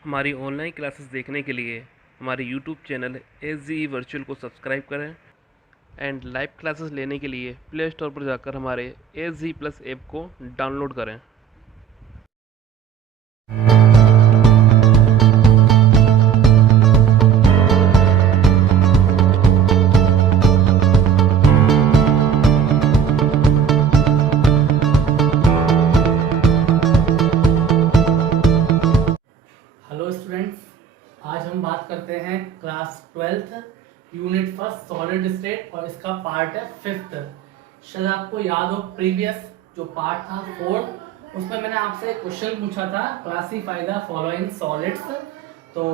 हमारी online classes देखने के लिए हमारे यूट्यूब चैनल SGE वर्चुअल को सब्सक्राइब करें एंड लाइव क्लासेस लेने के लिए प्ले स्टोर पर जाकर हमारे SGE प्लस ऐप को डाउनलोड करें। हेलो स्टूडेंट्स, आज हम बात करते हैं class 12th unit first solid state और इसका पार्ट है 5th। शायद आपको याद हो प्रीवियस जो पार्ट था 4th, उसमें मैंने आपसे क्वेश्चन पूछा था क्लासीफाई द फॉलोइंग सॉलिड्स। तो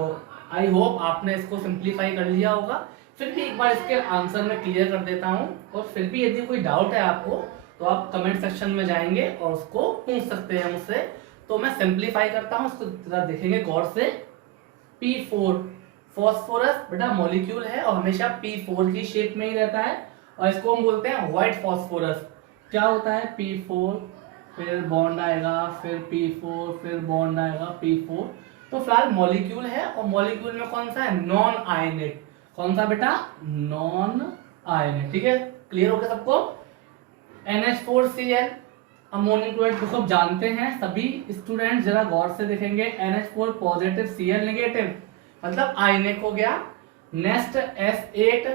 आई होप आपने इसको सिंप्लीफाई कर लिया होगा। फिर भी एक बार इसके आंसर मैं क्लियर कर देता हूँ, और फिर भी यदि कोई डाउट है आपको तो आप कमेंट सेक्शन में जाएंगे और उसको पूछ सकते हैं मुझसे। तो मैं सिंप्लीफाई करता हूँ, उसको जरा देखेंगे गौर से। P4 फॉस्फोरस बेटा मॉलिक्यूल है और हमेशा P4 की शेप में ही रहता है, और इसको हम बोलते हैं व्हाइट फॉस्फोरस। क्या होता है P4, फिर बॉन्ड आएगा, फिर P4, फिर बॉन्ड आएगा P4। तो फिलहाल मॉलिक्यूल है, और मॉलिक्यूल में कौन सा है? Non ionic. कौन सा बेटा? Non ionic. ठीक है, क्लियर हो गया सबको? NH4Cl अमोनियम क्लोराइड को सब जानते हैं सभी स्टूडेंट, जरा गौर से देखेंगे। NH4 पॉजिटिव, Cl नेगेटिव, मतलब आयनिक हो गया। Next S8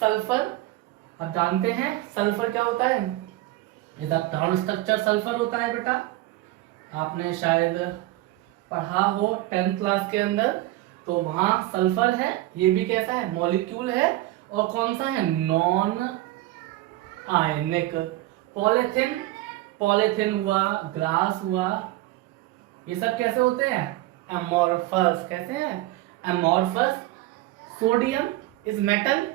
sulphur. अब जानते हैं सल्फर क्या होता है? इलेक्ट्रॉन स्ट्रक्चर सल्फर होता है बेटा, आपने शायद पढ़ा हो 10th क्लास के अंदर। तो वहां सल्फर है, ये भी कैसा है? मॉलिक्यूल है, और कौन सा है? Non ionic. पॉलीथिन, पॉलीथिन हुआ, ग्लास हुआ, ये सब कैसे होते हैं? एमोर्फस। कैसे हैं? एमोर्फस। Sodium is metal.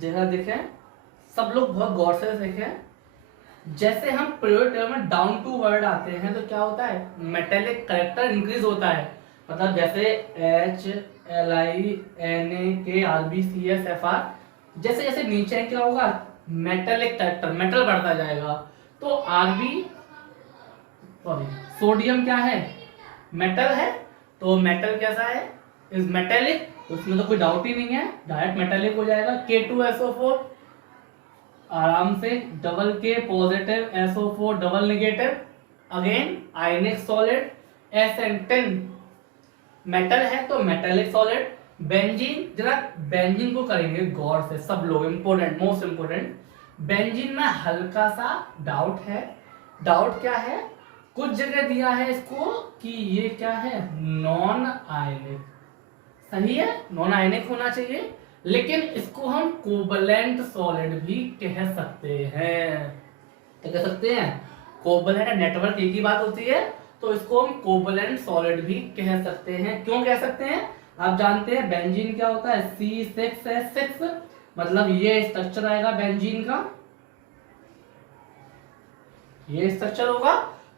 जगह देखें, सब लोग बहुत गौर से देखें। जैसे हम पीरियोडिक टेबल में डाउन टू वर्ड आते हैं तो क्या होता है? मेटेलिक करेक्टर इंक्रीज होता है। मतलब जैसे H, Li, Na, K, Rb, Cs, Fr, जैसे जैसे नीचे क्या होगा? मेटेलिक करेक्टर, मेटल बढ़ता जाएगा। तो Rb, सॉरी, सोडियम क्या है? मेटल है। तो मेटल कैसा है? इज मेटेलिक, उसमें तो कोई डाउट ही नहीं है, डायरेक्ट मेटेलिक हो जाएगा। K2SO4 आराम से, double K positive, SO4 double negative, again आयनिक सॉलिड। SN10 मेटल है तो मेटेलिक सॉलिड। बेंजीन, जरा बेंजीन को करेंगे गौर से सब लोग, इंपोर्टेंट, मोस्ट इंपोर्टेंट। बेंजीन में हल्का सा डाउट है। डाउट क्या है? कुछ जगह दिया है इसको कि ये क्या है? Non ionic. सही है, नॉन आयनिक होना चाहिए, लेकिन इसको हम कोवलेंट सॉलिड भी कह सकते हैं। क्या कह सकते हैं? कोवलेंट, नेटवर्क एक ही बात होती है, तो इसको हम कोवलेंट सॉलिड भी कह सकते हैं। क्यों कह सकते हैं? आप जानते हैं बेंजीन क्या होता है? C6H6, मतलब ये स्ट्रक्चर आएगा बेंजीन का, ये स्ट्रक्चर होगा।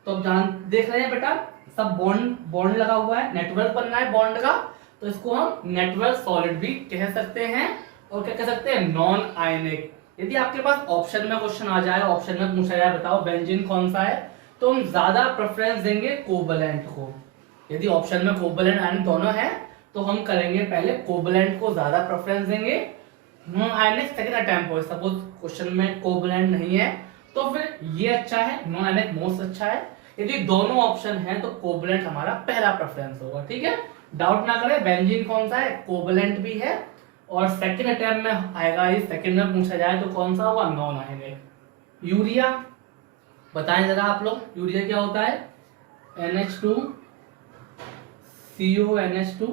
तो अब जान देख रहे हैं बेटा, सब बॉन्ड बॉन्ड लगा हुआ है, नेटवर्क बन रहा है बॉन्ड का, तो इसको हम नेटवर्क सॉलिड भी कह सकते हैं। और क्या कह सकते हैं? Non ionic. यदि आपके पास ऑप्शन में क्वेश्चन आ जाए, ऑप्शन में पूछा जाए बताओ बेंजीन कौन सा है, तो हम ज्यादा प्रेफरेंस देंगे कोवलेंट को। यदि ऑप्शन में कोवलेंट आयनिक दोनों है तो हम करेंगे पहले कोवलेंट को ज्यादा प्रेफरेंस देंगे। नॉन आयनिक सेकंड अटेम्प्ट हो, सपोज क्वेश्चन में कोवलेंट नहीं है तो फिर ये अच्छा है, नॉन आयनिक मोस्ट अच्छा है। यदि दोनों ऑप्शन है तो कोवलेंट हमारा पहला प्रेफरेंस होगा। ठीक है, डाउट ना करें, बेंजीन कौन सा है? कोवलेंट भी है, और सेकंड अटेम्प्ट में आएगा, इस सेकंड में पूछा जाए तो कौन सा होगा? Non ionic. यूरिया बताएं जरा आप लोग, यूरिया क्या होता है? NH2 CONH2,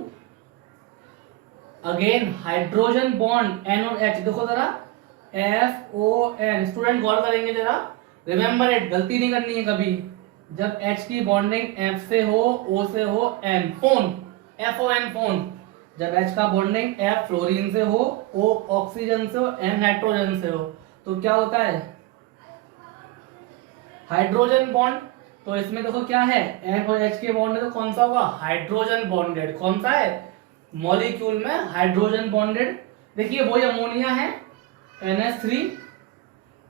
again hydrogen bond N और H, देखो जरा FON, स्टूडेंट गौर करेंगे जरा, रिमेंबर इट, गलती नहीं करनी है कभी। जब H की बॉन्डिंग F से हो, O से हो, N फोन, FON फोन। जब H का बॉन्डिंग F फ्लोरीन से हो, O ऑक्सीजन से हो, N नाइट्रोजन से हो, तो क्या होता है? Hydrogen bond. तो इसमें देखो क्या है? N और H के बॉन्ड है तो कौन सा होगा? Hydrogen bonded. कौन सा है? मॉलिक्यूल में हाइड्रोजन बॉन्डेड। देखिए वही अमोनिया है, NH3,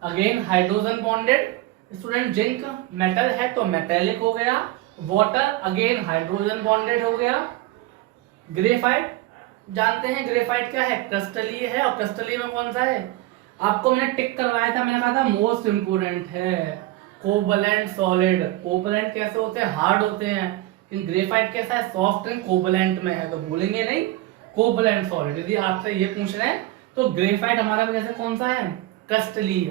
again hydrogen bonded. Student zinc metal है तो मेटेलिक हो गया। वाटर अगेन हाइड्रोजन बॉन्डेड हो गया। ग्रेफाइट जानते हैं, ग्रेफाइट क्या है, क्रिस्टलीय है। और क्रिस्टलीय में कौन सा है, आपको मैंने टिक करवाया था, मैंने कहा था मोस्ट इंपोर्टेंट है कोवलेंट सॉलिड। कोवलेंट कैसे होते हैं, हार्ड होते हैं, लेकिन ग्रेफाइट कैसा है, सॉफ्ट एंड कोवलेंट में है, तो भूलेंगे नहीं कोवलेंट सॉलिड। यदि आपसे ये पूछ रहे हैं तो ग्रेफाइट हमारा वैसे कौन सा है, क्रिस्टलीय,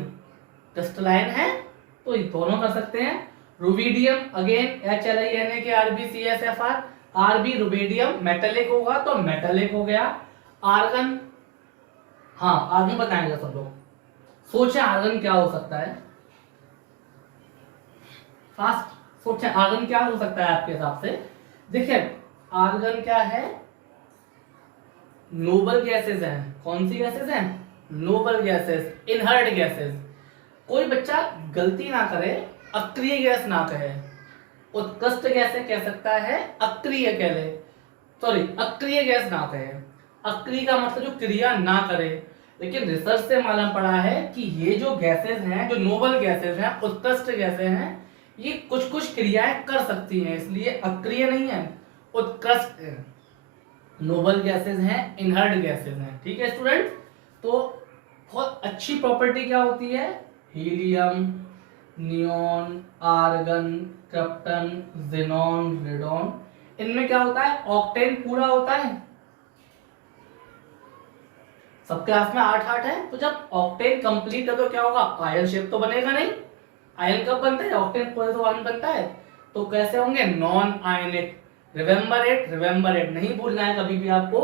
क्रिस्टलाइन है, तो ये दोनों कर सकते हैं। Rubidium again HLINAKRBCSFR, RB rubidium metallic होगा तो मेटेलिक हो गया। आर्गन, हाँ आर्गन बताएंगे सब लोग, सोचे आर्गन क्या हो सकता है, फास्ट सोचे आर्गन क्या हो सकता है आपके हिसाब से। देखिए आर्गन क्या है, नोबल गैसेस हैं। कौन सी गैसेस हैं, नोबल गैसेस, इनहर्ट गैसेस। कोई बच्चा गलती ना करे, अक्रिय गैस ना कहे, उत्कृष्ट गैस कह सकता है, अक्रिय कह ले, सॉरी अक्रिय गैस ना कहे। अक्रिय का मतलब जो क्रिया ना करे, लेकिन रिसर्च से मालूम पड़ा है कि ये जो गैसेस हैं, जो नोबल गैसेस हैं, उत्कृष्ट गैसेस हैं, ये कुछ कुछ क्रियाएं कर सकती हैं, इसलिए अक्रिय नहीं है, उत्कृष्ट है। नोबल गैसेस हैं, इनहर्ट गैसेस हैं, ठीक है स्टूडेंट। तो बहुत अच्छी प्रॉपर्टी क्या होती है, helium, neon, argon, krypton, xenon, radon, इनमें क्या होता है, ऑक्टेन पूरा होता है। सबके हाथ में 8 है, तो जब ऑक्टेन कंप्लीट है तो क्या होगा, आयन शेप तो बनेगा नहीं। आयन कब बनता है, ऑक्टेन पूरे तो आयन बनता है, तो कैसे होंगे, नॉन आयनिक। रिमेंबर इट नहीं भूलना है कभी भी आपको।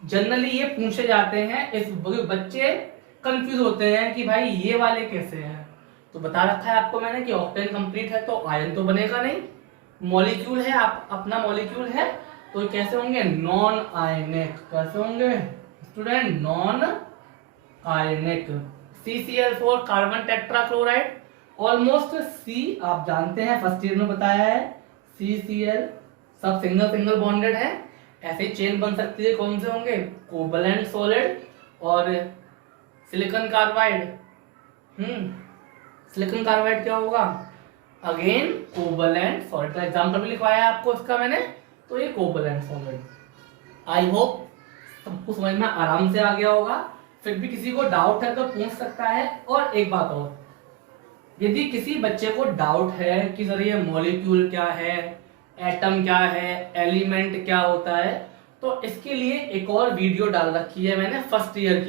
जनरली ये पूछे जाते हैं, इस बच्चे कंफ्यूज होते हैं कि भाई ये वाले कैसे हैं, तो बता रखा है आपको मैंने कि ऑक्टेन कंप्लीट है तो आयन तो बनेगा नहीं, मॉलिक्यूल है, आप अपना मॉलिक्यूल है, तो कैसे होंगे, नॉन आयनिक। कैसे होंगे student, non ionic. CCl4 carbon tetrachloride, almost सी आप जानते हैं, फर्स्ट ईयर में बताया है, CCl सब सिंगल सिंगल बॉन्डेड है, ऐसे चेन बन सकती है, कौन से होंगे, कोवलेंट सॉलिड और सिलिकॉन कार्बाइड। सिलिकॉन कार्बाइड क्या होगा, अगेन कोवलेंट सॉलिड। का एग्जांपल भी लिखवाया है आपको इसका मैंने, तो ये कोवलेंट सॉलिड। आई होप सबको समझ में आराम से आ गया होगा। फिर भी किसी को डाउट है तो पूछ सकता है। और एक बात और, यदि किसी बच्चे को डाउट है कि सर ये मॉलिक्यूल क्या है, एटम क्या है, एलिमेंट क्या होता है, तो इसके लिए एक और वीडियो डाल रखी है मैंने फर्स्ट ईयर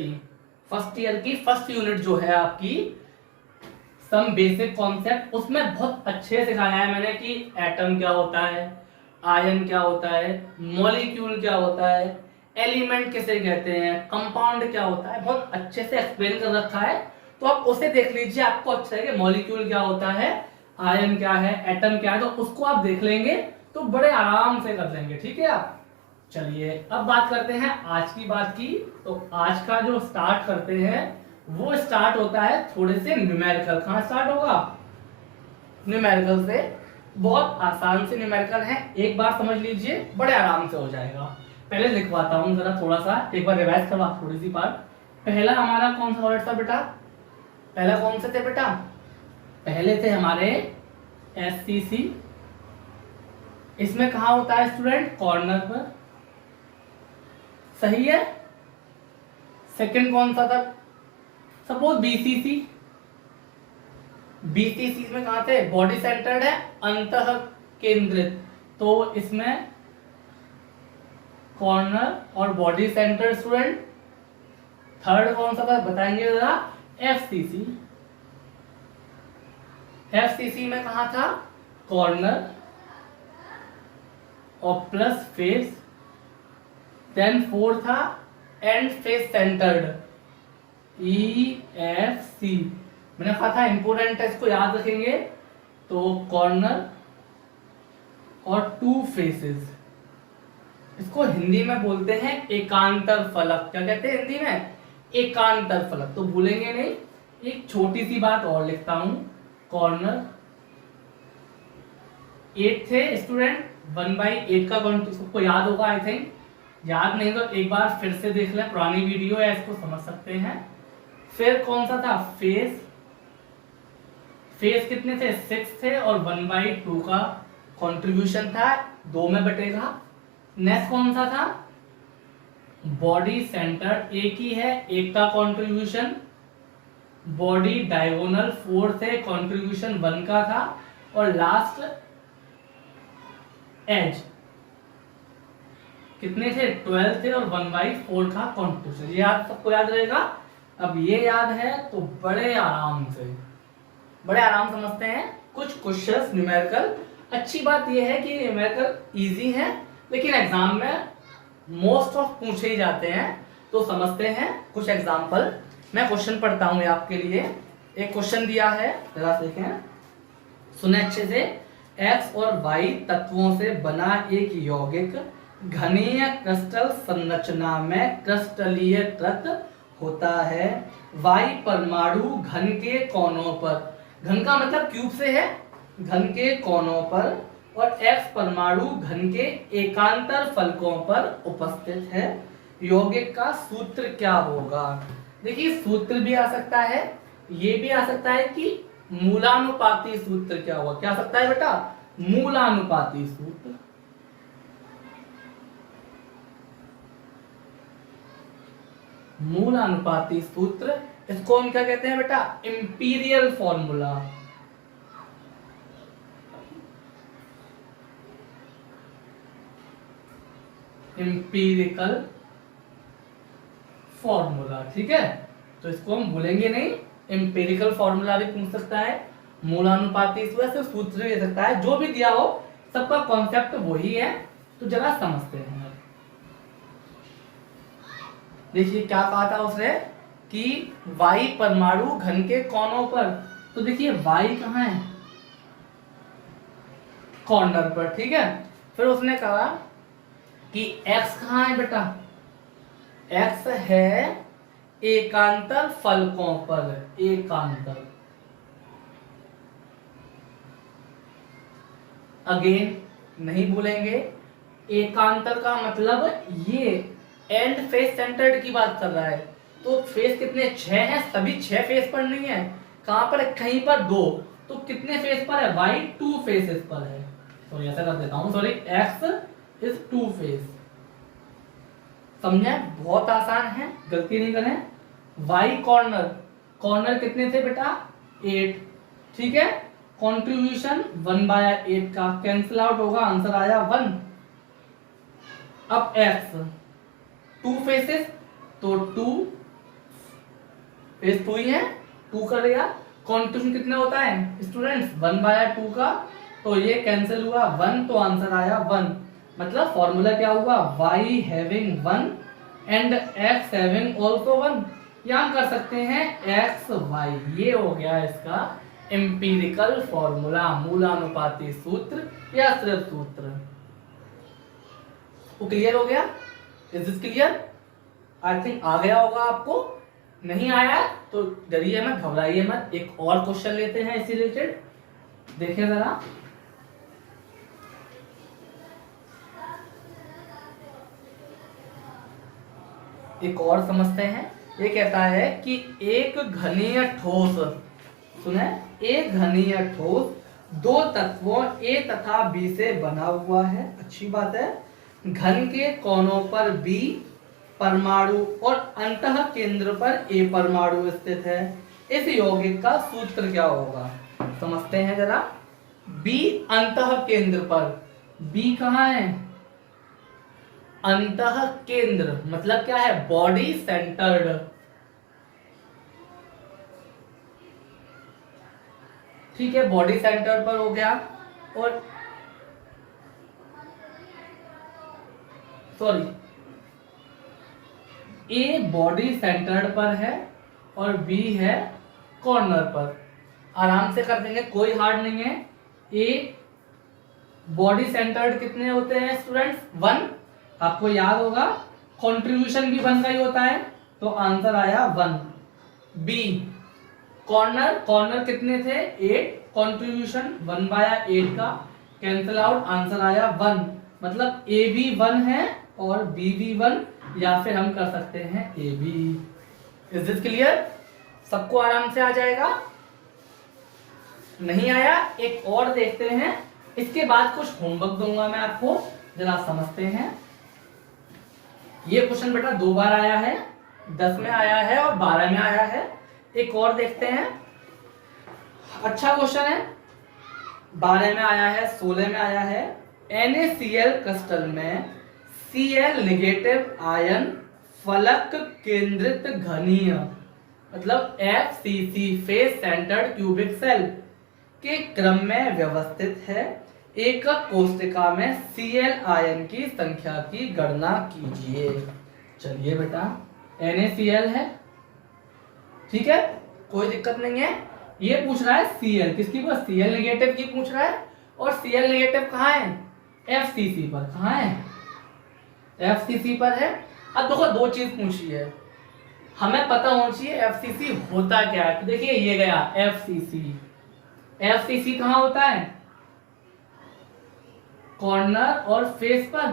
की फर्स्ट यूनिट जो है आपकी, सम बेसिक कॉन्सेप्ट, उसमें बहुत अच्छे सिखाया है मैंने कि एटम क्या होता है, आयन क्या होता है, मॉलिक्यूल क्या होता है, एलिमेंट किसे कहते हैं, कंपाउंड क्या होता है, बहुत अच्छे से एक्सप्लेन कर रखा है। तो आप उसे देख लीजिए, आपको अच्छा है कि मॉलिक्यूल क्या होता है, आयन क्या है, एटम क्या है, तो उसको आप देख लेंगे तो बड़े आराम से कर लेंगे, ठीक है आप। चलिए अब बात करते हैं आज की बात की। तो आज का जो स्टार्ट करते हैं वो स्टार्ट होता है थोड़े से न्यूमेरिकल। कहाँ स्टार्ट होगा, न्यूमेरिकल से। बहुत आसान से न्यूमेरिकल है, एक बार समझ लीजिए बड़े आराम से हो जाएगा। पहले लिखवाता हूं जरा थोड़ा सा, एक बार रिवाइज करवा थोड़ी सी बात। पहला हमारा कौन सा वर्ड था बेटा, पहला कौन से थे बेटा, पहले थे हमारे SCC। इसमें कहा होता है स्टूडेंट, कॉर्नर पर, सही है। सेकंड कौन सा था, सपोज BCC। BCC में कहा थे, बॉडी सेंटर्ड है, अंतः केंद्रित, तो इसमें कॉर्नर और बॉडी सेंटर स्टूडेंट। थर्ड कौन सा था बताएंगे जरा, FCC। FCC में कहा था, कॉर्नर और प्लस फेस। देन फोर्थ था एंड फेस सेंटर्ड, EFC। मैंने कहा था इंपोर्टेंट है, इसको याद रखेंगे। तो कॉर्नर और 2 फेसेस, इसको हिंदी में बोलते हैं एकांतर फलक। क्या कहते हैं हिंदी में, एकांतर फलक, तो भूलेंगे नहीं। एक छोटी सी बात और लिखता हूं, कॉर्नर 8 थे स्टूडेंट, 1/8 का सबको याद होगा आई थिंक। याद नहीं तो एक बार फिर से देख लें, पुरानी वीडियो है, इसको समझ सकते हैं। फिर कौन सा था, फेस। फेस कितने थे, 6 थे, और 1/2 का कंट्रीब्यूशन था, 2 में बटेगा। नेक्स्ट कौन सा था, बॉडी सेंटर, एक ही है, एक का कंट्रीब्यूशन, बॉडी डायगोनल 4 से कंट्रीब्यूशन 1 का था, और लास्ट एज कितने थे, 12 थे, और 1/4 का कंट्रीब्यूशन। ये याद, सबको याद रहेगा। अब ये याद है तो बड़े आराम समझते हैं कुछ क्वेश्चंस न्यूमेरिकल। अच्छी बात ये है कि न्यूमेरिकल इजी है, लेकिन एग्जाम में मोस्ट ऑफ पूछे ही जाते हैं, तो समझते हैं कुछ एग्जाम्पल। मैं क्वेश्चन पढ़ता हूं आपके लिए। एक क्वेश्चन दिया है, जरा देखें, सुने अच्छे से। एक्स और वाई तत्वों से बना एक यौगिक घनीय क्रिस्टल संरचना में क्रिस्टलीयकृत होता है। वाई परमाणु घन के कोनों पर, घन का मतलब क्यूब से है, घन के कोनों पर, और एक्स परमाणु घन के एकांतर फलकों पर उपस्थित है। यौगिक का सूत्र क्या होगा? देखिए सूत्र भी आ सकता है, ये भी आ सकता है कि मूलानुपाती सूत्र क्या होगा। क्या आ सकता है बेटा? मूलानुपाती सूत्र। मूलानुपाती सूत्र, इसको हम क्या कहते हैं बेटा? Imperial formula. इंपीरिकल फॉर्मूला, ठीक है, तो इसको हम भूलेंगे नहीं। इंपीरिकल फॉर्मूला भी पूछ सकता है, मूलानुपाती सूत्र भी दे सकता है, जो भी दिया हो सबका कॉन्सेप्ट वही है। तो जरा समझते हैं। देखिए क्या कहा था उसने कि वाई परमाणु घन के कोनों पर, तो देखिए वाई कहाँ है? कॉर्नर पर, ठीक है। फिर उसने कहा कि एक्स कहाँ है बेटा? एक्स है एकांतर फलकों पर, एकांतर। अगेन नहीं भूलेंगे, एकांतर का मतलब ये एंड फेस सेंटर्ड की बात कर रहा है। तो फेस कितने? 6 हैं, सभी 6 फेस पर नहीं है। कहां पर? कहीं पर 2। तो कितने फेस पर है? वाई 2 फेसेस पर है। तो ऐसा कर देता हूं, सॉरी, एक्स इज 2 फेस। समझे? बहुत आसान है, गलती नहीं करें। वाई कॉर्नर, कॉर्नर कितने थे बेटा? 8, ठीक है। कंट्रीब्यूशन 1/8 का, कैंसिल आउट होगा, आंसर आया 1। अब एक्स 2 फेसेस, तो 2 फेस 2 ही है, 2 करेगा। कंट्रीब्यूशन कितना होता है स्टूडेंट्स? 1/2 का, तो ये कैंसिल हुआ 1, तो आंसर आया 1। मतलब फॉर्मूला क्या हुआ? y having 1 and x having also 1। या हम कर सकते हैं x y, ये हो गया इसका एम्पिरिकल फॉर्मूला, मूलानुपाती सूत्र या सिर्फ सूत्र। वो क्लियर हो गया? Is this clear? I think आ गया होगा आपको। नहीं आया तो डरिए मत, घबराइए मत। एक और क्वेश्चन लेते हैं इसी रिलेटेड, देखिए जरा। एक और समझते हैं। ये कहता है कि एक घनीय ठोस, सुने, एक घनीय ठोस 2 तत्वों A तथा B से बना हुआ है। अच्छी बात है। घन के कोनों पर B परमाणु और अंतः केंद्र पर A परमाणु स्थित है। इस यौगिक का सूत्र क्या होगा? समझते हैं जरा। B अंतः केंद्र पर, B कहाँ है? अंतः केंद्र मतलब क्या है? Body centred. ठीक है, बॉडी सेंटर पर हो गया। और सॉरी, ए बॉडी सेंटर्ड पर है और बी है कॉर्नर पर। आराम से कर देंगे, कोई हार्ड नहीं है। ए बॉडी सेंटर्ड कितने होते हैं स्टूडेंट्स? 1। आपको याद होगा कंट्रीब्यूशन भी 1 का ही होता है, तो आंसर आया 1। बी कॉर्नर, कॉर्नर कितने थे? 8, कंट्रीब्यूशन 1/8 का, कैंसिल आउट, आंसर आया 1। मतलब ए भी 1 है और बी भी 1, या फिर हम कर सकते हैं A B. Is this clear? सबको आराम से आ जाएगा? नहीं आया? एक और देखते हैं, इसके बाद कुछ होमवर्क दूंगा मैं आपको। जरा समझते हैं। ये क्वेश्चन बेटा 2 बार आया है, 10 में आया है और 12 में आया है। एक और देखते हैं, अच्छा क्वेश्चन है, 12 में आया है, 16 में आया है। NaCl क्रिस्टल में Cl नेगेटिव आयन फलक केंद्रित घनीय मतलब FCC face centred cubic cell के क्रम में व्यवस्थित है। एकक कोष्ठिका में Cl आयन की संख्या की गणना कीजिए। चलिए बेटा, NaCl है, ठीक है, कोई दिक्कत नहीं है। ये पूछ रहा है Cl किसकी, पर Cl नेगेटिव की पूछ रहा है, और Cl नेगेटिव कहाँ है, FCC पर। कहाँ है, FCC पर है। अब देखो दो चीज पूछी है, हमें पता होना चाहिए FCC होता क्या है। तो देखिए ये गया FCC, FCC कहाँ होता है, कॉर्नर और फेस पर,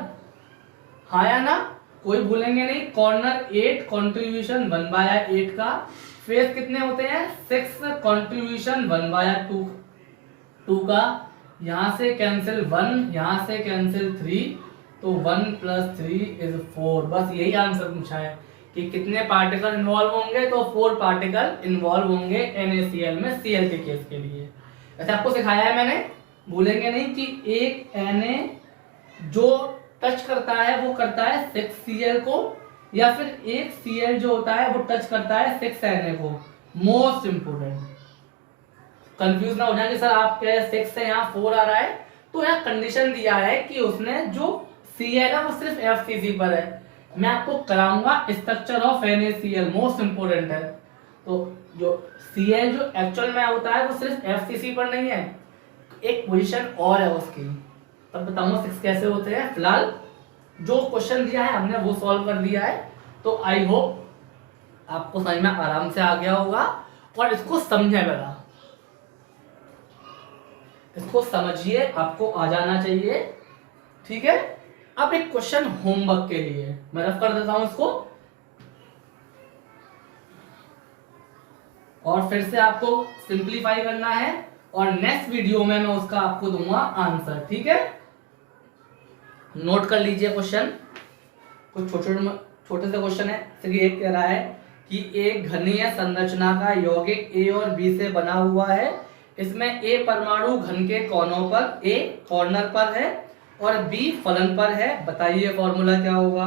हाँ या ना, कोई भूलेंगे नहीं। कॉर्नर 8 कंट्रीब्यूशन 1/8 का, फेस कितने होते हैं 6 कंट्रीब्यूशन 1/2 का। यहां से कैंसिल 1, यहां से कैंसिल 3, तो 1 + 3 = 4। बस यही आंसर पूछा है कि कितने पार्टिकल इन्वॉल्व होंगे, तो 4 पार्टिकल इन्वॉल्व होंगे NaCl में Cl के केस के लिए। ऐसे आपको सिखाया है मैंने, भूलेंगे नहीं कि एक Na जो टच करता है वो करता है 6Cl को, या फिर एक Cl जो होता है वो टच करता है 6Na को। मोस्ट इंपोर्टेंट, कंफ्यूज ना हो जाए कि सर आप कह 6 से यहाँ 4 आ रहा है, तो यहाँ कंडीशन दिया है कि उसने जो Cl है वो सिर्फ FCC पर है। मैं आपको कराऊंगा structure of NaCl, most important है। तो जो Cl जो एक्चुअल में होता है वो सिर्फ FCC पर नहीं है, एक पोजीशन और है उसकी, तब बताऊंगा 6 कैसे होते हैं। फिलहाल जो क्वेश्चन दिया है हमने वो सॉल्व कर दिया है, तो आई होप आपको समझ में आराम से आ गया होगा। और इसको समझे बेटा, इसको समझिए, आपको आ जाना चाहिए, ठीक है। अब एक क्वेश्चन होमवर्क के लिए मैं रफ कर देता हूं इसको, और फिर से आपको सिंपलीफाई करना है, और नेक्स्ट वीडियो में मैं उसका आपको दूंगा आंसर, ठीक है। नोट कर लीजिए क्वेश्चन, कुछ छोटे से क्वेश्चन है। एक कह रहा है कि एक घनीय संरचना का यौगिक A और B से बना हुआ है। इसमें A परमाणु घन के कोनों पर, A कॉर्नर पर है और B फलन पर है। बताइए फॉर्मूला क्या होगा।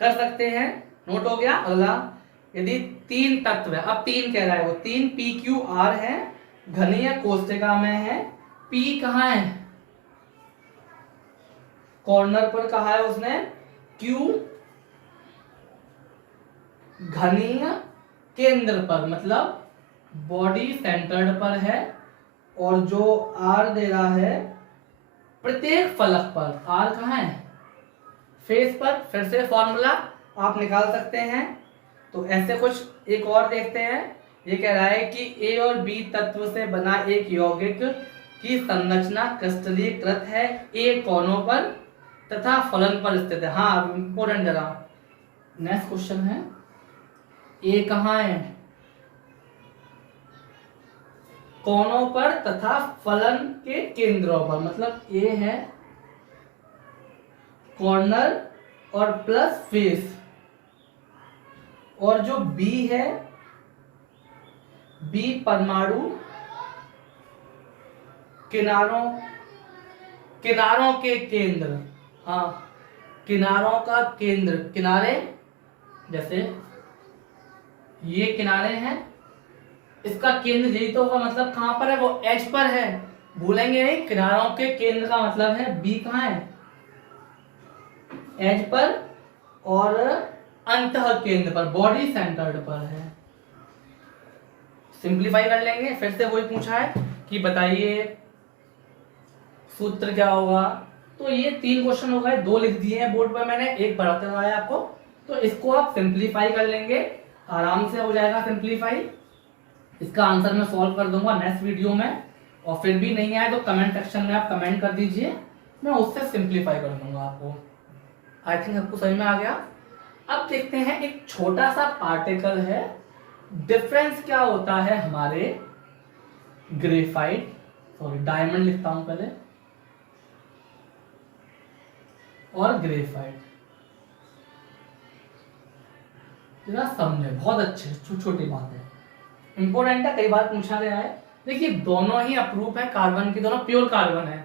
कर सकते हैं, नोट हो गया। अगला, यदि 3 तत्व है, अब 3 कह रहा है, वो 3 PQR है, घनीय कोष्ठिका में है। P कहाँ है, कॉर्नर पर कहा है उसने। Q घनीय केंद्र पर मतलब बॉडी सेंटर्ड पर है, और जो R दे रहा है प्रत्येक फलक पर। R कहाँ है, फेस पर। फिर से फॉर्मूला आप निकाल सकते हैं। तो ऐसे कुछ एक और देखते हैं। ये कह रहा है कि A और B तत्व से बना एक यौगिक की संरचना क्रिस्टलीकृत है, A कोनों पर तथा फलन पर स्थित है। हाँ इंपोर्टेंट, जरा नेक्स्ट क्वेश्चन है, A कहाँ है, कोनों पर तथा फलन के केंद्रों पर, मतलब A है कॉर्नर और प्लस फेस, और जो B है, B परमाणु किनारों के केंद्र। हाँ, किनारों का केंद्र, किनारे जैसे ये किनारे हैं, इसका केंद्र यही तो होगा, मतलब कहां पर है, वो एज पर है। भूलेंगे नहीं, किनारों के केंद्र का मतलब है बी कहां है, एज पर, और अंतः केंद्र पर, बॉडी सेंटर्ड पर है। सिंपलीफाई कर लेंगे। फिर से वही पूछा है कि बताइए सूत्र क्या होगा। तो ये 3 क्वेश्चन हो गए, 2 लिख दिए हैं बोर्ड पर मैंने, एक पढ़ाते हुआ है आपको। तो इसको आप सिंपलीफाई कर लेंगे, आराम से हो जाएगा सिंपलीफाई। इसका आंसर मैं सॉल्व कर दूंगा नेक्स्ट वीडियो में, और फिर भी नहीं आए तो कमेंट सेक्शन में आप कमेंट कर दीजिए, मैं उससे सिंपलीफाई कर दूंगा आपको। आई थिंक आपको समझ में आ गया। अब देखते हैं, एक छोटा सा पार्टिकल है, डिफरेंस क्या होता है हमारे ग्रेफाइट, सॉरी डायमंड लिखता हूं पहले, और ग्रेफाइट। जरा समझे, बहुत अच्छे, छोटी बात है, इंपॉर्टेंट है, कई बार पूछा गया है। देखिए दोनों ही अप्रूव है कार्बन की, दोनों प्योर कार्बन है।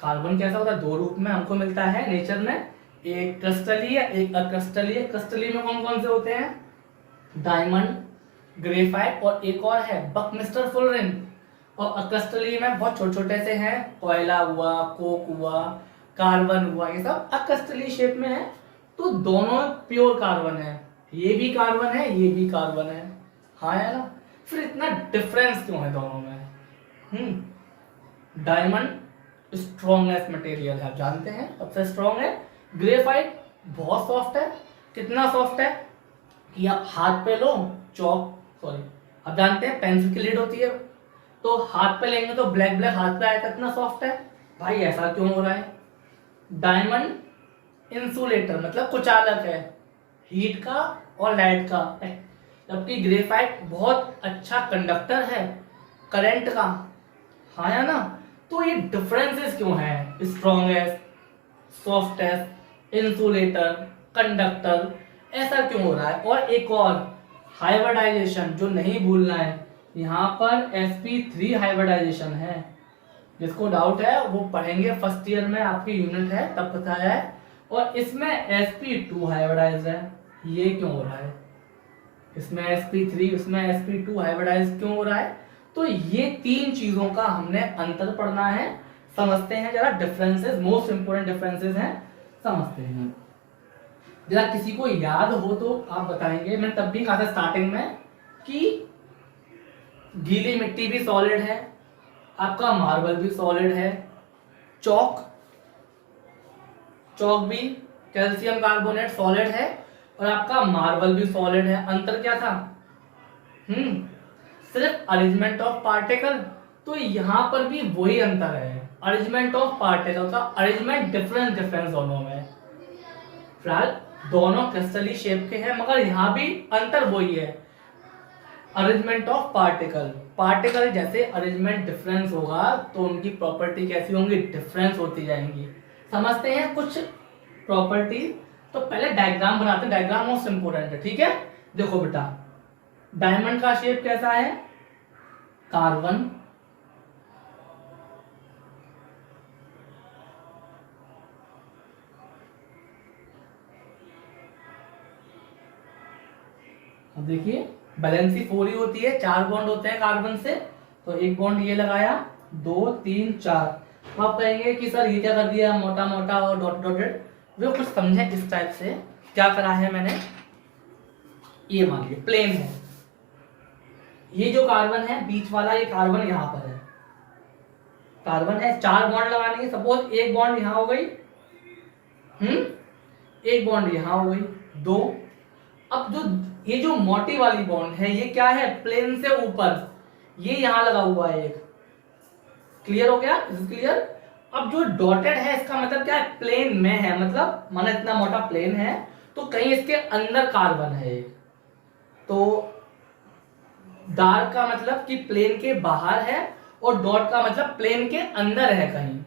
कार्बन कैसा होता है, दो रूप में हमको मिलता है नेचर में, एक क्रिस्टलीय एक अक्रिस्टलीय। क्रिस्टलीय में कौन कौन से होते हैं, डायमंड, ग्रेफाइट और एक और है बकमिस्टर फुलरिन। और अक्रिस्टलीय में बहुत छोटे छोटे से हैं, कोयला हुआ, कोक हुआ, कार्बन हुआ, ये सब अक्रिस्टलीय शेप में है। तो दोनों प्योर कार्बन है, ये भी कार्बन है, ये भी कार्बन है। हाँ है ना, फिर इतना डिफरेंस क्यों है दोनों में? डायमंड स्ट्रॉन्गेस्ट मटेरियल है, आप जानते हैं, सबसे स्ट्रॉन्ग है। ग्रेफाइट बहुत सॉफ्ट है, कितना सॉफ्ट है कि आप हाथ पे लो, चौक सॉरी आप जानते हैं पेंसिल की लीड होती है, तो हाथ पे लेंगे तो ब्लैक ब्लैक हाथ पे आएगा, कितना सॉफ्ट है भाई। ऐसा क्यों हो रहा है? डायमंड इंसुलेटर मतलब कुचालक है, हीट का और लाइट का, जबकि ग्रेफाइट बहुत अच्छा कंडक्टर है करंट का। हाँ या ना, तो ये डिफरेंसेस क्यों है? स्ट्रॉन्गेस्ट, सॉफ्टेस्ट, इंसुलेटर, कंडक्टर, ऐसा क्यों हो रहा है? और एक और हाइब्रिडाइजेशन जो नहीं भूलना है, यहाँ पर sp3 हाइब्रिडाइजेशन है, जिसको डाउट है वो पढ़ेंगे फर्स्ट ईयर में, आपकी यूनिट है तब बताया है। और इसमें sp2 हाइब्रिडाइज है, ये क्यों हो रहा है? इसमें sp3 इसमें sp2 हाइब्रिडाइज क्यों हो रहा है? तो ये तीन चीजों का हमने अंतर पढ़ना है, समझते हैं जरा डिफरेंसेस, मोस्ट इंपोर्टेंट डिफरेंसेस हैं, समझते हैं जरा। किसी को याद हो तो आप बताएंगे। मैंने तब भी कहा था स्टार्टिंग में कि गीली मिट्टी भी सॉलिड है, आपका मार्बल भी सॉलिड है, चौक भी कैल्शियम कार्बोनेट सॉलिड है, और आपका मार्बल भी सॉलिड है। अंतर क्या था? सिर्फ अरेंजमेंट ऑफ पार्टिकल। तो यहां पर भी वही अंतर है, अरेंजमेंट ऑफ पार्टिकल का, अरेंजमेंट डिफरेंस दोनों में। फिलहाल दोनों क्रिस्टली शेप के हैं, मगर यहां भी अंतर वही है, अरेंजमेंट ऑफ पार्टिकल। पार्टिकल जैसे अरेंजमेंट डिफरेंस होगा तो उनकी प्रॉपर्टी कैसी होंगी, डिफरेंस होती जाएंगी। समझते हैं कुछ प्रॉपर्टी। तो पहले डायग्राम बनाते हैं, डायग्राम मोस्ट इंपोर्टेंट है, ठीक है। देखो बेटा, डायमंड का शेप कैसा है, कार्बन, अब देखिए बैलेंसी 4 ही होती है, 4 बॉन्ड होते हैं कार्बन से, तो एक बॉन्ड ये लगाया, 2 3 4। तो आप कहेंगे कि सर ये क्या कर दिया मोटा मोटा और डॉट डॉटेड, वो कुछ समझे इस टाइप से। क्या करा है मैंने, ये मान लीजिए प्लेन है, ये जो कार्बन है बीच वाला, ये कार्बन यहाँ पर है, कार्बन है, 4 बॉन्ड लगाने, सपोज एक बॉन्ड यहाँ हो गई, एक बॉन्ड यहाँ हो गई, 2। अब जो ये जो मोटी वाली बॉन्ड है, ये क्या है, प्लेन से ऊपर, ये यहां लगा हुआ है एक, क्लियर हो गया, क्लियर। अब जो डॉटेड है इसका मतलब क्या है, प्लेन में है, मतलब माना इतना मोटा प्लेन है तो कहीं इसके अंदर कार्बन है एक, तो डार्क का मतलब कि प्लेन के बाहर है, और डॉट का मतलब प्लेन के अंदर है कहीं।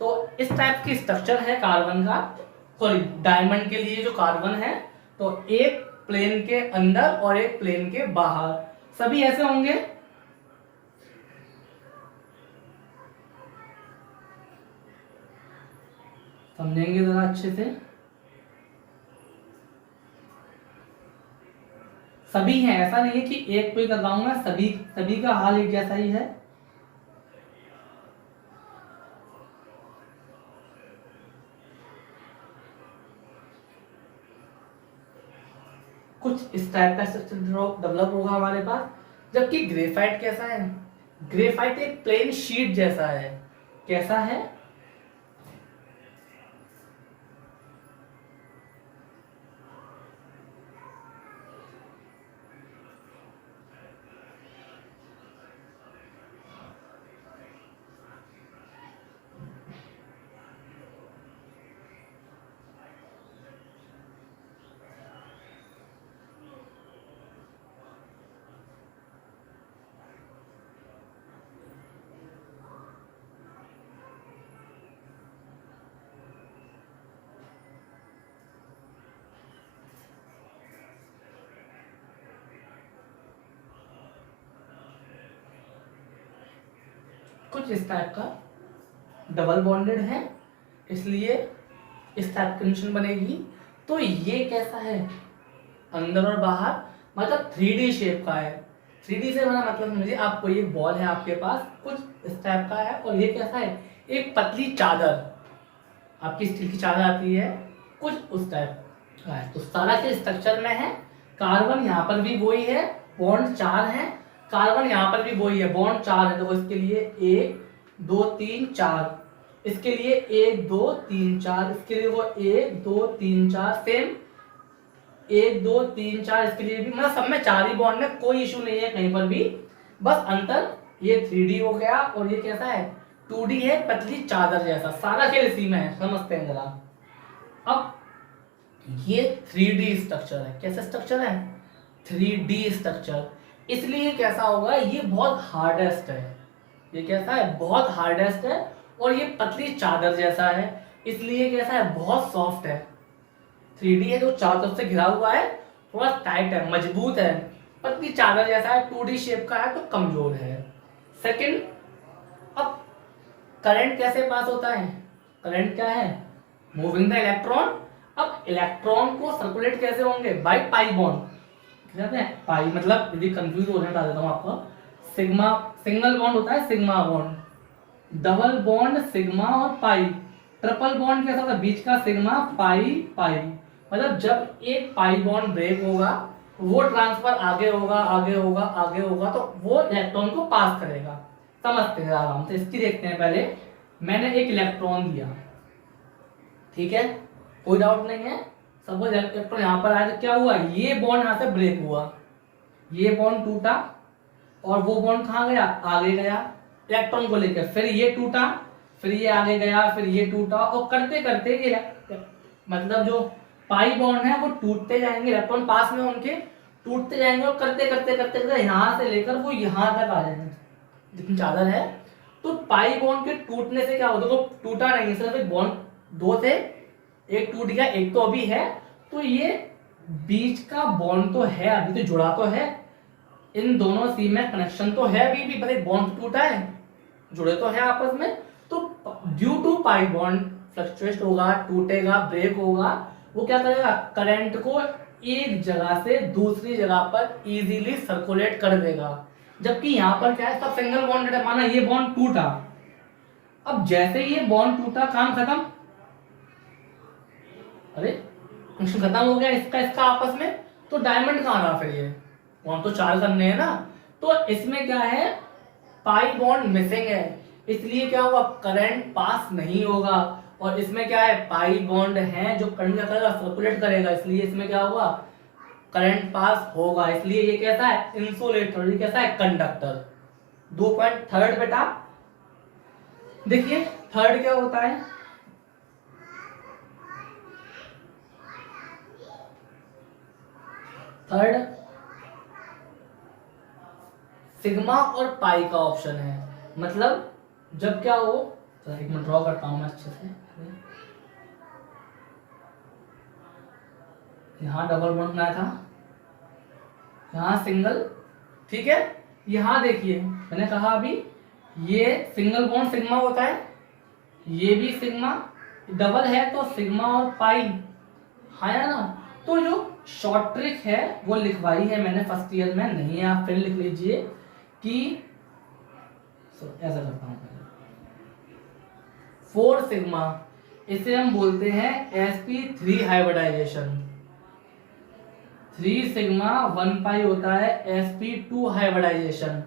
तो इस टाइप की स्ट्रक्चर है कार्बन का, सॉरी डायमंड के लिए जो कार्बन है, तो एक प्लेन के अंदर और एक प्लेन के बाहर, सभी ऐसे होंगे। समझेंगे जरा अच्छे से, सभी हैं, ऐसा नहीं है कि एक कोई करवाऊंगा, सभी सभी का हाल एक जैसा ही है। कुछ इस टाइप का स्ट्रक्चर डेवलप होगा हमारे पास। जबकि ग्रेफाइट कैसा है, ग्रेफाइट एक प्लेन शीट जैसा है, कैसा है, कुछ इस टाइप का डबल बॉन्डेड है, इसलिए इस टाइप की कंडीशन बनेगी। तो ये कैसा है, अंदर और बाहर, मतलब 3D शेप का है। 3D से बना मतलब समझिए आपको ये बॉल है आपके पास कुछ इस टाइप का है, और ये कैसा है, एक पतली चादर, आपकी स्टील की चादर आती है कुछ उस टाइप का है। तो सारा के स्ट्रक्चर में है, कार्बन यहाँ पर भी वही है, बॉन्ड 4 है, कार्बन यहाँ पर भी वही है, बॉन्ड 4 है। तो इसके लिए 1 2 3 4, इसके लिए 1 2 3 4, इसके लिए वो 1 2 3 4 सेम 1 2 3 4, इसके लिए भी, मतलब सब में 4 ही बॉन्ड है, कोई इशू नहीं है कहीं पर भी। बस अंतर ये 3D हो गया और ये कैसा है 2D है, पतली चादर जैसा। सारा खेल इसी में है, समझते हैं जरा। अब ये 3D स्ट्रक्चर है, कैसा स्ट्रक्चर है 3D स्ट्रक्चर, इसलिए कैसा होगा, ये बहुत हार्डेस्ट है, ये कैसा है बहुत हार्डेस्ट है, और ये पतली चादर जैसा है, इसलिए कैसा है बहुत सॉफ्ट है। 3D है जो चारों तरफ से घिरा हुआ है, थोड़ा टाइट है, मजबूत है, पतली चादर जैसा है, 2D शेप का है तो कमजोर है। सेकंड, अब करंट कैसे पास होता है, करंट क्या है, मूविंग द इलेक्ट्रॉन। अब इलेक्ट्रॉन को सर्कुलेट कैसे होंगे, बाय पाई बॉन्ड, कहते हैं पाई, मतलब यदि कंफ्यूज हो जाए बता देता हूं आपको, सिग्मा सिंगल बॉन्ड होता है, sigma bond, double bond sigma और पाई, ट्रिपल बॉन्ड कैसा होता है, बीच का सिग्मा पाई पाई। मतलब जब एक पाई बॉन्ड ब्रेक होगा, वो ट्रांसफर आगे होगा आगे होगा आगे होगा, तो वो इलेक्ट्रॉन को पास करेगा। समझते हैं आराम से, इसकी देखते हैं। पहले मैंने एक इलेक्ट्रॉन दिया, ठीक है, कोई डाउट नहीं है, सपोज इलेक्ट्रॉन यहाँ पर आया तो क्या हुआ, ये बॉन्ड यहाँ से ब्रेक हुआ, ये बॉन्ड टूटा, और वो बॉन्ड कहाँ गया, आगे गया इलेक्ट्रॉन को लेकर, फिर ये टूटा, फिर ये आगे गया, फिर ये टूटा, और करते करते ये मतलब जो पाई बॉन्ड है वो टूटते जाएंगे, इलेक्ट्रॉन पास में उनके टूटते जाएंगे, और करते करते करते करते यहाँ से लेकर वो यहाँ तक आ जाएंगे जितनी चादर है। तो पाई बॉन्ड के टूटने से क्या होता है, वो टूटा नहीं, सिर्फ एक बॉन्ड 2 थे, एक टूट गया, एक तो अभी है, तो ये बीच का बॉन्ड तो है, अभी तो जुड़ा तो है, इन दोनों सी में कनेक्शन तो है अभी भी, बस एक बॉन्ड टूटा है, जुड़े तो है आपस में। तो due to pi bond fluctuate होगा, टूटेगा, ब्रेक होगा, वो क्या करेगा, करंट को एक जगह से दूसरी जगह पर इजीली सर्कुलेट कर देगा। जबकि यहाँ पर क्या है, सब सिंगल बॉन्डेड है, माना ये बॉन्ड टूटा, अब जैसे ये बॉन्ड टूटा काम खत्म, अरे फंक्शन खत्म हो गया इसका इसका आपस में, तो डायमंड कहाँ रहा, फिर ये बॉन्ड तो 4 करने हैं ना, तो इसमें क्या है पाई बॉन्ड मिसिंग है, इसलिए क्या हुआ करंट पास नहीं होगा, और इसमें क्या है पाई बॉन्ड है जो करंट क्या करेगा, सर्कुलेट करेगा, इसलिए इसमें क्या हुआ करंट पास होगा, इसलिए ये कैसा है इंसुलेटर, ये कैसा है कंडक्टर। 2.3 बेटा, देखिए थर्ड क्या होता है, थर्ड सिग्मा और पाई का ऑप्शन है, मतलब जब क्या हो, एक मिनट ड्रॉ करता हूं मैं अच्छे से, यहां डबल बॉन्ड बनाया था, यहां सिंगल, ठीक है, यहां देखिए मैंने कहा अभी ये सिंगल बॉन्ड सिग्मा होता है, ये भी सिग्मा, डबल है तो सिग्मा और पाई, है ना। तो जो शॉर्ट ट्रिक है वो लिखवाई है मैंने फर्स्ट ईयर में, नहीं है आप फिर लिख लीजिए कि ऐसा करता हूं, 4 सिग्मा, इसे हम बोलते हैं sp3 हाइब्रिडाइजेशन, 3 सिग्मा 1 पाई होता है sp2 हाइब्रिडाइजेशन,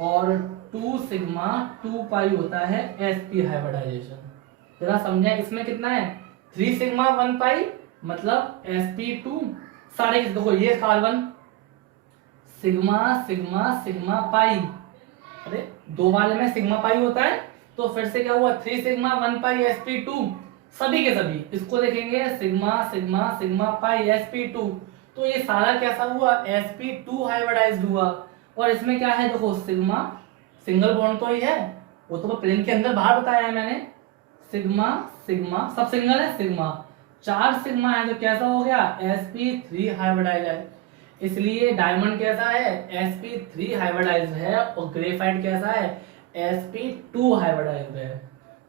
और 2 सिग्मा 2 पाई होता है sp हाइब्रिडाइजेशन। जरा समझे, इसमें कितना है 3 सिग्मा 1 पाई मतलब sp2, सारे देखो ये carbon sigma sigma sigma pi, अरे 2 वाले में सिग्मा पाई होता है, तो फिर से क्या हुआ 3 सिग्मा 1 पाई sp2, सभी के सभी इसको देखेंगे sigma sigma sigma pi sp2, तो ये सारा कैसा हुआ sp2 हाइब्रिडाइज्ड हुआ। और इसमें क्या है देखो सिग्मा, सिंगल बॉन्ड तो ही है, वो तो प्लेन के अंदर बाहर बताया है मैंने, सिग्मा सिग्मा सब सिंगल है, सिग्मा 4 सिग्मा है तो कैसा हो गया sp3 हाइब्रिडाइज्ड है, इसलिए डायमंड कैसा है sp3 हाइब्रिडाइज्ड है, और ग्रेफाइट कैसा है sp2 हाइब्रिडाइज्ड है।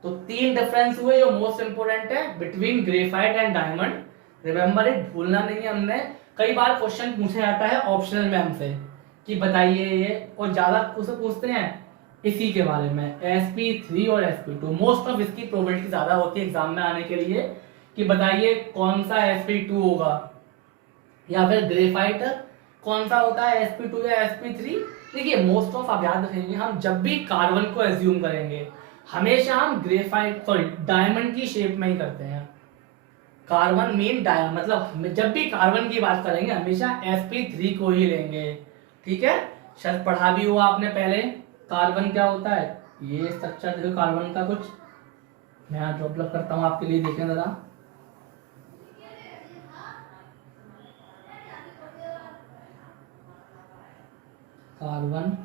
तो 3 डिफरेंस हुए जो मोस्ट इंपोर्टेंट है between graphite and diamond. Remember it, भूलना नहीं है। हमने कई बार क्वेश्चन पूछा जाता है ऑप्शनल में हमसे कि बताइए ये, और ज्यादा पूछते हैं इसी के बारे में, sp3 और sp2। मोस्ट ऑफ इसकी प्रोबेबिलिटी ज्यादा होती है एग्जाम में आने के लिए कि बताइए कौन सा sp2 होगा, या फिर ग्रेफाइट कौन सा होता है, sp2 या sp3। देखिए मोस्ट ऑफ आप याद रखेंगे, हम जब भी कार्बन को एज्यूम करेंगे हमेशा हम ग्रेफाइट डायमंड की शेप में ही करते हैं। कार्बन मीन डायमंड, मतलब जब भी कार्बन की बात करेंगे हमेशा sp3 को ही लेंगे। ठीक है, शायद पढ़ा भी हुआ आपने पहले कार्बन क्या होता है। ये स्ट्रक्चर देखो कार्बन का कुछ, मैं यहाँ डेवलप करता हूँ आपके लिए, देखें जरा। कार्बन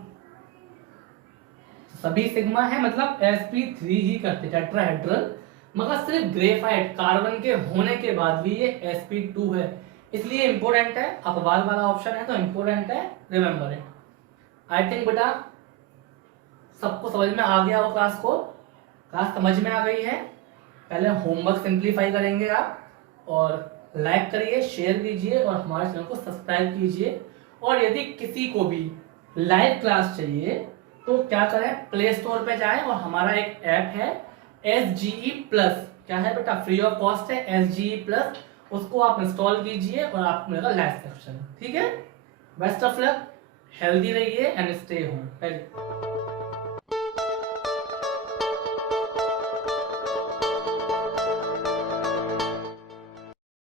सभी सिग्मा है, मतलब sp3 ही करते टेट्राहेड्रल, मगर सिर्फ ग्रेफाइट कार्बन के होने के बाद भी ये sp2 है, इसलिए इंपोर्टेंट है। अपवाद वाला ऑप्शन है तो इंपोर्टेंट है, रिमेंबर इट। आई थिंक बेटा सबको समझ में आ गया हो, क्लास समझ में आ गई है। पहले होमवर्क सिंप्लीफाई करेंगे आप, और लाइक करिए, शेयर कीजिए और हमारे चैनल को सब्सक्राइब कीजिए। और यदि किसी को भी लाइव क्लास चाहिए तो क्या करें, प्ले स्टोर पे जाएं और हमारा एक ऐप है SGE प्लस, क्या है बेटा, फ्री ऑफ कॉस्ट है SGE प्लस, उसको आप इंस्टॉल कीजिए और आपको मिलेगा लाइव सेक्शन। ठीक है, बेस्ट ऑफ लक, हेल्दी रहिए एंड स्टे होम।